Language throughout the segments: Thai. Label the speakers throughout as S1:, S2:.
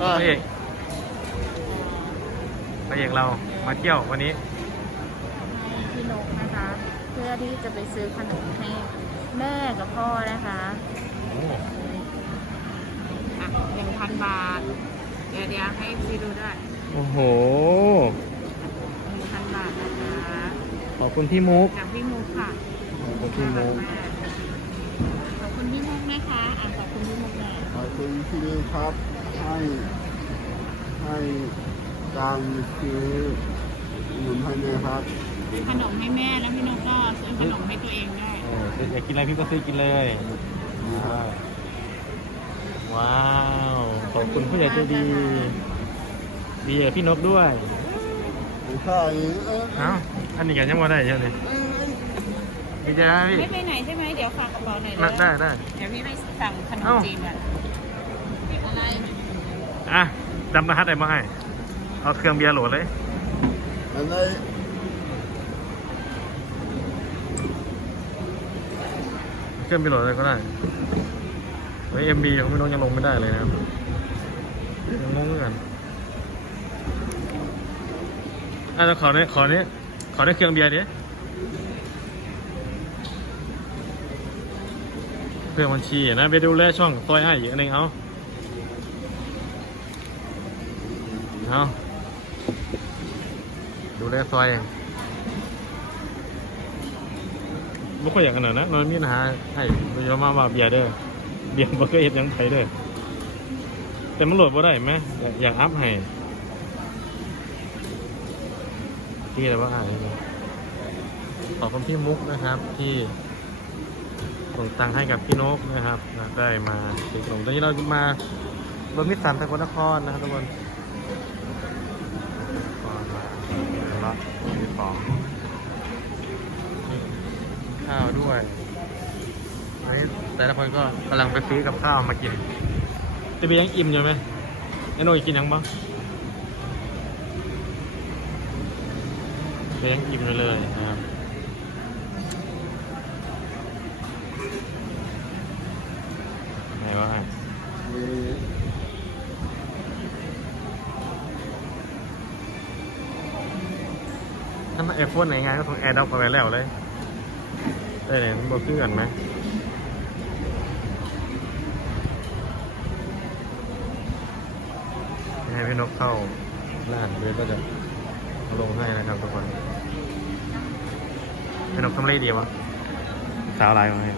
S1: พระเอกพระเอกเรามาเที่ยววันนี้
S2: ให้พี่นกนะคะ เพื่อที่จะไปซื้อขนมให้แม่กับพ่อนะคะ
S1: โอ้
S2: อะหนึ่งพันบาท เดี๋ยวเดี๋ยวให้ซีดูด้วย
S1: โอ้โห
S2: หนึ่งพันบาทนะคะ
S1: ขอบคุณพี่มุก
S2: จากพี่มุกค่ะ
S1: ขอบคุณพี่มุก
S2: ขอบคุณพี่มุกนะคะอะขอบคุณพี่มุกแม่
S3: ขอบคุณที่นี่ครับ ให้ให้การซื้อหนุนให้แม่ครับ
S2: ซื้อขนมให้แม่แล้วพี่นกก็ซื้อขนมให้ตัวเองด้วย
S1: เอออยากกินอะไรพี่ก็ซื้อกินเลยว้าว ขอบคุณผู้ใหญ่ใจดีดีกับพี่นกด้วย
S3: ไม่ใช่เออ
S1: เอ้าอันนี้กันยังว่าได้เยอะเลยดีใจนะพี่
S2: ไม่ไปไหนใช่ไหมเดี๋ยวฝากกระเป๋าหน่อย
S1: มาได้ได้
S2: เดี๋ยวพี่ไปสั่งขนม
S1: เอ้า
S2: จีนก่อนอะไร
S1: อะจำรหัสได้มาให้ เอาเครื่องเบียร์โหลดเลย
S3: อันไหน
S1: เครื่องเบียร์โหลดเลยก็ได้เฮ้ยเอ็มบีของพี่นกยังลงไม่ได้เลยนะครับยังงงเหมือนกันอะจะขอเนี้ขอเนี้ขอเนี้เครื่องเบียร์ดิเพื่อบัญชีนะไปดูแลช่องซอยไอ้อีกอันหนึงเอา เอาดูแลซอยไม่ค่อยอยากกันหน่อยนะนอนมีปัญหาให้โดยเฉพาะมาเบียร์เด้อเบียร์บ่เคยเห็นยังไทเด้อแต่มันโหลดบ่ได้ไหมอยากอัพให้ที่อะไรว่าอะไรขอบคุณพี่มุกนะครับ ที่ส่งตังให้กับพี่นกนะครับได้มาซื้อขนมตอนนี้เรามาบนมิตรสันสกลนครนะครับทุกคน ก็มาละที่สองนี่ข้าวด้วยอันนี้แต่ละคนก็กำลังไปซื้อกับข้าวมากินจะไปยังอิ่มอยู่ไหมไอ้หน่ยกินยังบ้างไปยังอิ่มอยู่เลยนะครับไหนวะ
S3: มี
S1: ถ้าไอโฟนไหนงานก็ต้องแอร์ดอกไปแล้วเลยได้เลยมันบอกคือกันไหมให้พี่นกเข้าร้านเดี๋ยวก็จะลงให้นะครับทุกคนพี่นกทำอะไรดีวะสาวไลน์มาให้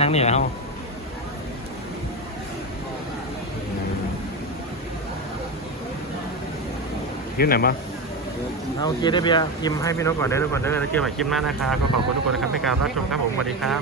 S1: นั่งนี่แหละเฮา คิวไหนมาเอาโอเคได้เบียร์พิมให้พี่นกก่อนได้ทุกคนเด้อแล้วเจอกันใหม่คลิปหน้านะครับก็ขอบคุณทุกคนนะครับในการรับชมครับผมสวัสดีครับ